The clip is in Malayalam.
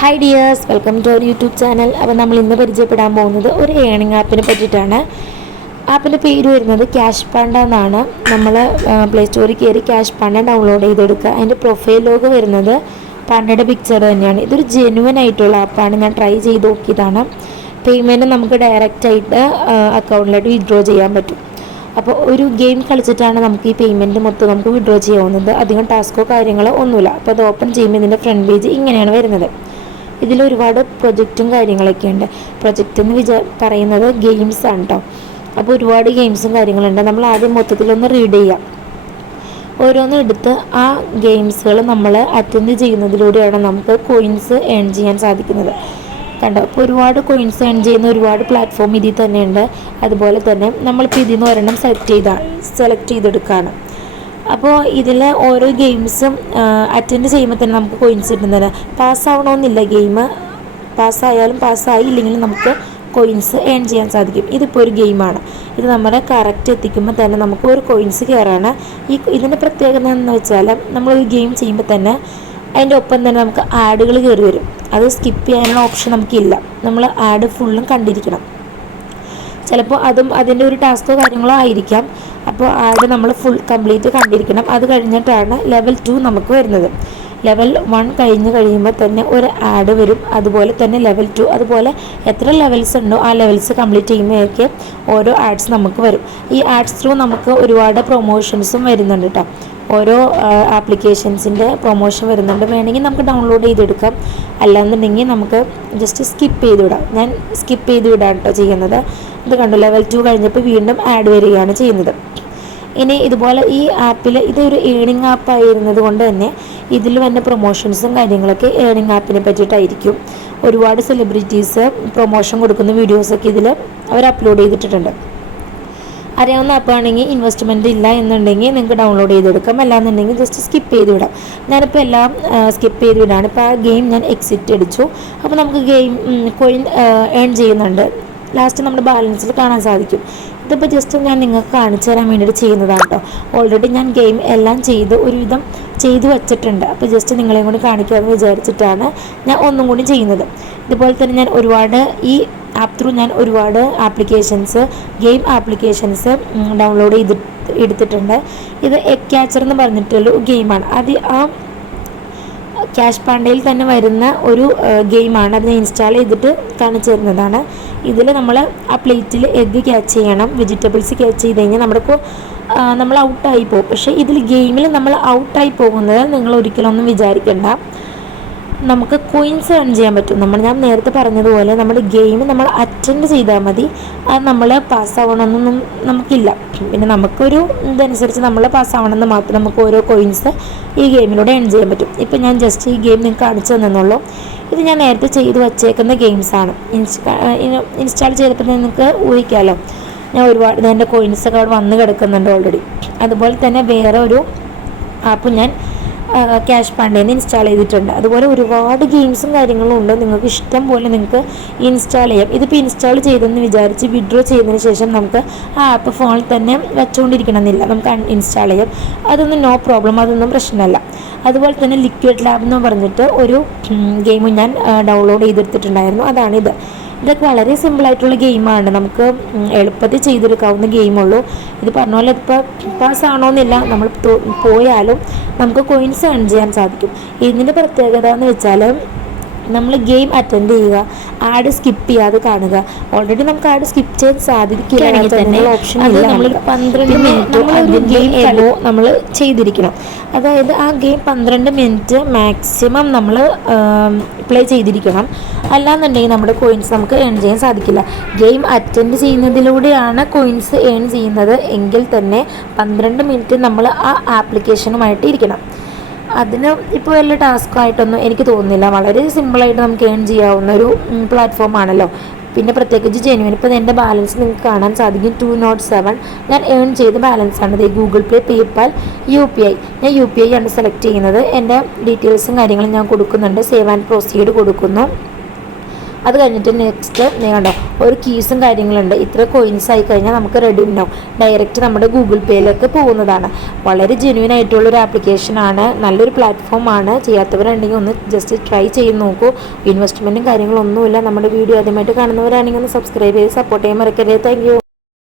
Hi dears welcome to our YouTube channel അപ്പോൾ നമ്മൾ ഇന്ന് പരിചയപ്പെടാൻ പോകുന്നത് ഒരു ഏണിംഗ് ആപ്പിനെ പറ്റിയിട്ടാണ്. ആപ്പിന്റെ പേര് വരുന്നത് ക്യാഷ് പാണ്ട എന്നാണ്. നമ്മൾ പ്ലേ സ്റ്റോറിൽ കയറി ക്യാഷ് പാണ്ട ഡൗൺലോഡ് ചെയ്തെടുക്കുക. അതിന്റെ പ്രൊഫൈൽ ലോഗ് വരുന്നത് പാണ്ടയുടെ പിക്ചർ തന്നെയാണ്. ഇതൊരു ജെനുവൻ ആയിട്ടുള്ള ആപ്പാണ് ഞാൻ ട്രൈ ചെയ്ത് നോക്കിയതാണ്. പേയ്മെന്റ് നമുക്ക് ഡയറക്റ്റായിട്ട് അക്കൗണ്ടിലായിട്ട് വിഡ്രോ ചെയ്യാൻ പറ്റും. അപ്പോൾ ഒരു ഗെയിം കളിച്ചിട്ടാണ് നമുക്ക് ഈ പേയ്മെന്റ് മൊത്തം നമുക്ക് വിഡ്രോ ചെയ്യാവുന്നത്. അധികം ടാസ്കോ കാര്യങ്ങളോ ഒന്നുമില്ല. അപ്പോൾ അത് ഓപ്പൺ ചെയ്യുമ്പോൾ ഇതിന്റെ ഫ്രണ്ട് പേജ് ഇങ്ങനെയാണ് വരുന്നത്. ഇതിൽ ഒരുപാട് പ്രൊജക്റ്റും കാര്യങ്ങളൊക്കെ ഉണ്ട്. പ്രൊജക്റ്റ് എന്ന് വിചാ പറയുന്നത് ഗെയിംസ് ആണ് കേട്ടോ അപ്പോൾ ഒരുപാട് ഗെയിംസും കാര്യങ്ങളുണ്ട്. നമ്മൾ ആദ്യം മൊത്തത്തിലൊന്ന് റീഡ് ചെയ്യാം. ഓരോന്നും എടുത്ത് ആ ഗെയിംസുകൾ നമ്മൾ അറ്റൻഡ് ചെയ്യുന്നതിലൂടെയാണ് നമുക്ക് കോയിൻസ് ഏൺ ചെയ്യാൻ സാധിക്കുന്നത്. കണ്ടോ? അപ്പോൾ ഒരുപാട് കോയിൻസ് ഏൺ ചെയ്യുന്ന ഒരുപാട് പ്ലാറ്റ്ഫോം ഇതിൽ തന്നെയുണ്ട് അതുപോലെ തന്നെ നമ്മളിപ്പോൾ ഇതിൽ നിന്ന് ഒരെണ്ണം സെലക്ട് ചെയ്താണ് സെലക്ട് ചെയ്തെടുക്കുകയാണ് അപ്പോൾ ഇതിലെ ഓരോ ഗെയിംസും അറ്റൻഡ് ചെയ്യുമ്പോൾ തന്നെ നമുക്ക് കോയിൻസ് കിട്ടുന്നില്ല പാസ്സാവണമെന്നില്ല ഗെയിം പാസ്സായാലും പാസ്സായില്ലെങ്കിലും നമുക്ക് കോയിൻസ് ഏൺ ചെയ്യാൻ സാധിക്കും. ഇതിപ്പോൾ ഒരു ഗെയിമാണ് ഇത് നമ്മുടെ കറക്റ്റ് എത്തിക്കുമ്പോൾ തന്നെ നമുക്ക് ഒരു കോയിൻസ് കയറാണ് ഈ ഇതിന്റെ പ്രത്യേകത എന്ന് വെച്ചാൽ നമ്മളൊരു ഗെയിം ചെയ്യുമ്പോൾ തന്നെ അതിന്റെ ഒപ്പം തന്നെ നമുക്ക് ആഡുകൾ കയറി വരും. അത് സ്കിപ്പ് ചെയ്യാനുള്ള ഓപ്ഷൻ നമുക്കില്ല. നമ്മൾ ആഡ് ഫുള്ളും കണ്ടിരിക്കണം. ചിലപ്പോൾ അതും അതിന്റെ ഒരു ടാസ്കോ കാര്യങ്ങളോ ആയിരിക്കാം. അപ്പോൾ ആഡ് നമ്മൾ ഫുൾ കംപ്ലീറ്റ് കണ്ടിരിക്കണം. അത് കഴിഞ്ഞിട്ടാണ് ലെവൽ ടു നമുക്ക് വരുന്നത്. ലെവൽ വൺ കഴിഞ്ഞ് കഴിയുമ്പോൾ തന്നെ ഒരു ആഡ് വരും. അതുപോലെ തന്നെ ലെവൽ ടു അതുപോലെ എത്ര ലെവൽസ് ഉണ്ടോ ആ ലെവൽസ് കംപ്ലീറ്റ് ചെയ്യുമ്പോഴൊക്കെ ഓരോ ആഡ്സ് നമുക്ക് വരും. ഈ ആഡ്സ് ത്രൂ നമുക്ക് ഒരുപാട് പ്രൊമോഷൻസും വരുന്നുണ്ട് കേട്ടോ ഓരോ ആപ്ലിക്കേഷൻസിന്റെ പ്രൊമോഷൻ വരുന്നുണ്ട്. വേണമെങ്കിൽ നമുക്ക് ഡൗൺലോഡ് ചെയ്തെടുക്കാം. അല്ലാന്നുണ്ടെങ്കിൽ നമുക്ക് ജസ്റ്റ് സ്കിപ്പ് ചെയ്ത് വിടാം ഞാൻ സ്കിപ്പ് ചെയ്ത് വിടാം കേട്ടോ ചെയ്യുന്നത്. ഇത് കണ്ടു? ലെവൽ ടു കഴിഞ്ഞപ്പോൾ വീണ്ടും ആഡ് വരികയാണ് ചെയ്യുന്നത്. ഇനി ഇതുപോലെ ഈ ആപ്പിൽ ഇതൊരു ഏണിംഗ് ആപ്പ് ആയിരുന്നത് കൊണ്ട് തന്നെ ഇതിൽ വന്ന പ്രൊമോഷൻസും കാര്യങ്ങളൊക്കെ ഏണിംഗ് ആപ്പിനെ പറ്റിയിട്ടായിരിക്കും. ഒരുപാട് സെലിബ്രിറ്റീസ് പ്രൊമോഷൻ കൊടുക്കുന്ന വീഡിയോസൊക്കെ ഇതിൽ അവർ അപ്ലോഡ് ചെയ്തിട്ടുണ്ട് അറിയാവുന്ന ആപ്പാണെങ്കിൽ ഇൻവെസ്റ്റ്മെന്റ് ഇല്ല എന്നുണ്ടെങ്കിൽ നിങ്ങൾക്ക് ഡൗൺലോഡ് ചെയ്തെടുക്കാം. അല്ലാന്നുണ്ടെങ്കിൽ ജസ്റ്റ് സ്കിപ്പ് ചെയ്ത് വിടാം ഞാനിപ്പോൾ എല്ലാം സ്കിപ്പ് ചെയ്ത് വിടാണ് ഇപ്പോൾ ആ ഗെയിം ഞാൻ എക്സിറ്റ് അടിച്ചു. അപ്പോൾ നമുക്ക് ഗെയിം കോയിൻ ഏൺ ചെയ്യുന്നുണ്ട്. ലാസ്റ്റ് നമ്മുടെ ബാലൻസിൽ കാണാൻ സാധിക്കും. ഇതിപ്പോൾ ജസ്റ്റ് ഞാൻ നിങ്ങൾക്ക് കാണിച്ചു തരാൻ വേണ്ടിയിട്ട് ചെയ്യുന്നതാണ് കേട്ടോ ഓൾറെഡി ഞാൻ ഗെയിം എല്ലാം ചെയ്ത് ഒരുവിധം ചെയ്തു വെച്ചിട്ടുണ്ട്. അപ്പോൾ ജസ്റ്റ് നിങ്ങളെയും കൂടി കാണിക്കാമെന്ന് വിചാരിച്ചിട്ടാണ് ഞാൻ ഒന്നും കൂടി ചെയ്യുന്നത്. ഇതുപോലെ തന്നെ ഞാൻ ഒരുപാട് ഈ ആപ്പ് ത്രൂ ഞാൻ ഒരുപാട് ആപ്ലിക്കേഷൻസ് ഗെയിം ആപ്ലിക്കേഷൻസ് ഡൗൺലോഡ് ചെയ്ത് എടുത്തിട്ടുണ്ട്. ഇത് എ ക്യാച്ചർ എന്ന് പറഞ്ഞിട്ടുള്ള ഗെയിമാണ് അത് ആ ക്യാഷ് പാണ്ടയിൽ തന്നെ വരുന്ന ഒരു ഗെയിമാണ് അത് ഇൻസ്റ്റാൾ ചെയ്തിട്ട് കാണിച്ചു തരുന്നതാണ് ഇതിൽ നമ്മൾ ആ പ്ലേറ്റിൽ എഗ്ഗ് ക്യാച്ച് ചെയ്യണം വെജിറ്റബിൾസ് ക്യാച്ച് ചെയ്ത് കഴിഞ്ഞാൽ നമ്മുടെ നമ്മൾ ഔട്ടായി പോകും. പക്ഷേ ഇതിൽ ഗെയിമിൽ നമ്മൾ ഔട്ടായി പോകുന്നത് നിങ്ങൾ ഒരിക്കലൊന്നും വിചാരിക്കേണ്ട. നമുക്ക് കോയിൻസ് ഏൺ ചെയ്യാൻ പറ്റും. നമ്മൾ ഞാൻ നേരത്തെ പറഞ്ഞതുപോലെ നമ്മൾ ഗെയിം നമ്മൾ അറ്റൻഡ് ചെയ്താൽ മതി. അത് നമ്മൾ പാസ്സാവണമെന്നൊന്നും നമുക്കില്ല. പിന്നെ നമുക്കൊരു ഇതനുസരിച്ച് നമ്മൾ പാസ്സാവണമെന്ന് മാത്രം നമുക്ക് ഓരോ കോയിൻസ് ഈ ഗെയിമിലൂടെ ഏൺ ചെയ്യാൻ പറ്റും. ഇപ്പം ഞാൻ ജസ്റ്റ് ഈ ഗെയിം നിങ്ങൾക്ക് കാണിച്ചു തന്നെന്നുള്ളൂ. ഇത് ഞാൻ നേരത്തെ ചെയ്ത് വച്ചേക്കുന്ന ഗെയിംസാണ് ഇൻസ്റ്റാ ഇൻസ്റ്റാൾ ചെയ്തപ്പോൾ നിങ്ങൾക്ക് ഊഹിക്കാമല്ലോ ഞാൻ ഒരുപാട് എന്റെ കോയിൻസൊക്കെ അവിടെ വന്ന് കിടക്കുന്നുണ്ട് ഓൾറെഡി അതുപോലെ തന്നെ വേറെ ഒരു ആപ്പ് ഞാൻ ക്യാഷ് പാണ്ടേന്ന് ഇൻസ്റ്റാൾ ചെയ്തിട്ടുണ്ട്. അതുപോലെ ഒരുപാട് ഗെയിംസും കാര്യങ്ങളും ഉണ്ട്. നിങ്ങൾക്ക് ഇഷ്ടം പോലെ നിങ്ങൾക്ക് ഇൻസ്റ്റാൾ ചെയ്യാം. ഇതിപ്പോൾ ഇൻസ്റ്റാൾ ചെയ്തെന്ന് വിചാരിച്ച് വിഡ്രോ ചെയ്തതിന് ശേഷം നമുക്ക് ആ ആപ്പ് ഫോണിൽ തന്നെ വെച്ചുകൊണ്ടിരിക്കണമെന്നില്ല നമുക്ക് ഇൻസ്റ്റാൾ ചെയ്യാം. അതൊന്നും നോ പ്രോബ്ലം അതൊന്നും പ്രശ്നമല്ല. അതുപോലെ തന്നെ ലിക്വിഡ് ലാബ് എന്ന് പറഞ്ഞിട്ട് ഒരു ഗെയിം ഞാൻ ഡൗൺലോഡ് ചെയ്തെടുത്തിട്ടുണ്ടായിരുന്നു. അതാണിത്. ഇതൊക്കെ വളരെ സിമ്പിളായിട്ടുള്ള ഗെയിമാണ് നമുക്ക് എളുപ്പത്തിൽ ചെയ്തെടുക്കാവുന്ന ഗെയിമുള്ളൂ ഇത് പറഞ്ഞ പോലെ ഇപ്പോൾ പാസ് ആണോന്നില്ല. നമ്മൾ പോയാലും നമുക്ക് കോയിൻസ് ഏൺ ചെയ്യാൻ സാധിക്കും. ഇതിന്റെ പ്രത്യേകത എന്ന് വെച്ചാൽ നമ്മൾ ഗെയിം അറ്റൻഡ് ചെയ്യുക. ആഡ് സ്കിപ്പ് ചെയ്യാതെ കാണുക. ഓൾറെഡി നമുക്ക് ആഡ് സ്കിപ്പ് ചെയ്യാൻ സാധിക്കുകയാണെങ്കിൽ തന്നെ ഓപ്ഷൻ ഇല്ല നമ്മൾ പന്ത്രണ്ട് മിനിറ്റ് ഗെയിം എബോ നമ്മൾ ചെയ്തിരിക്കണം. അതായത് ആ ഗെയിം പന്ത്രണ്ട് മിനിറ്റ് മാക്സിമം നമ്മൾ പ്ലേ ചെയ്തിരിക്കണം. അല്ലാന്നുണ്ടെങ്കിൽ നമ്മുടെ കോയിൻസ് നമുക്ക് ഏൺ ചെയ്യാൻ സാധിക്കില്ല. ഗെയിം അറ്റൻഡ് ചെയ്യുന്നതിലൂടെയാണ് കോയിൻസ് ഏൺ ചെയ്യുന്നത്. എങ്കിൽ തന്നെ പന്ത്രണ്ട് മിനിറ്റ് നമ്മൾ ആ ആപ്ലിക്കേഷനുമായിട്ട് ഇരിക്കണം. അതിന് ഇപ്പോൾ വലിയ ടാസ്ക്കായിട്ടൊന്നും എനിക്ക് തോന്നുന്നില്ല. വളരെ സിമ്പിളായിട്ട് നമുക്ക് ഏൺ ചെയ്യാവുന്ന ഒരു പ്ലാറ്റ്ഫോം ആണല്ലോ. പിന്നെ പ്രത്യേകിച്ച് ജെനുവിൻ ഇപ്പോൾ എന്റെ ബാലൻസ് നിങ്ങൾക്ക് കാണാൻ സാധിക്കും ടു നോട്ട് സെവൻ ഞാൻ ഏൺ ചെയ്ത ബാലൻസ് ആണ് Google Pay PayPal U P I ഞാൻ യു പി ഐ ആണ് സെലക്ട് ചെയ്യുന്നത്. എന്റെ ഡീറ്റെയിൽസും കാര്യങ്ങളും ഞാൻ കൊടുക്കുന്നുണ്ട്. സേവ് ആൻഡ് പ്രൊസീഡ് കൊടുക്കുന്നു. അത് കഴിഞ്ഞിട്ട് നെക്സ്റ്റ് കണ്ടോ? ഒരു കീസും കാര്യങ്ങളുണ്ട്. ഇത്ര കോയിൻസ് ആയി കഴിഞ്ഞാൽ നമുക്ക് റെഡി ഉണ്ടാവും ഡയറക്റ്റ് നമ്മുടെ ഗൂഗിൾ പേയിലേക്ക് പോകുന്നതാണ്. വളരെ ജെന്യൂൻ ആയിട്ടുള്ള ഒരു ആപ്ലിക്കേഷനാണ് നല്ലൊരു പ്ലാറ്റ്ഫോമാണ് ചെയ്യാത്തവരുണ്ടെങ്കിൽ ഒന്ന് ജസ്റ്റ് ട്രൈ ചെയ്ത് നോക്കൂ. ഇൻവെസ്റ്റ്മെന്റും കാര്യങ്ങളൊന്നുമില്ല. നമ്മുടെ വീഡിയോ ആദ്യമായിട്ട് കാണുന്നവരാണെങ്കിൽ ഒന്ന് സബ്സ്ക്രൈബ് ചെയ്ത് സപ്പോർട്ട് ചെയ്യാൻ മറക്കരുത്. താങ്ക്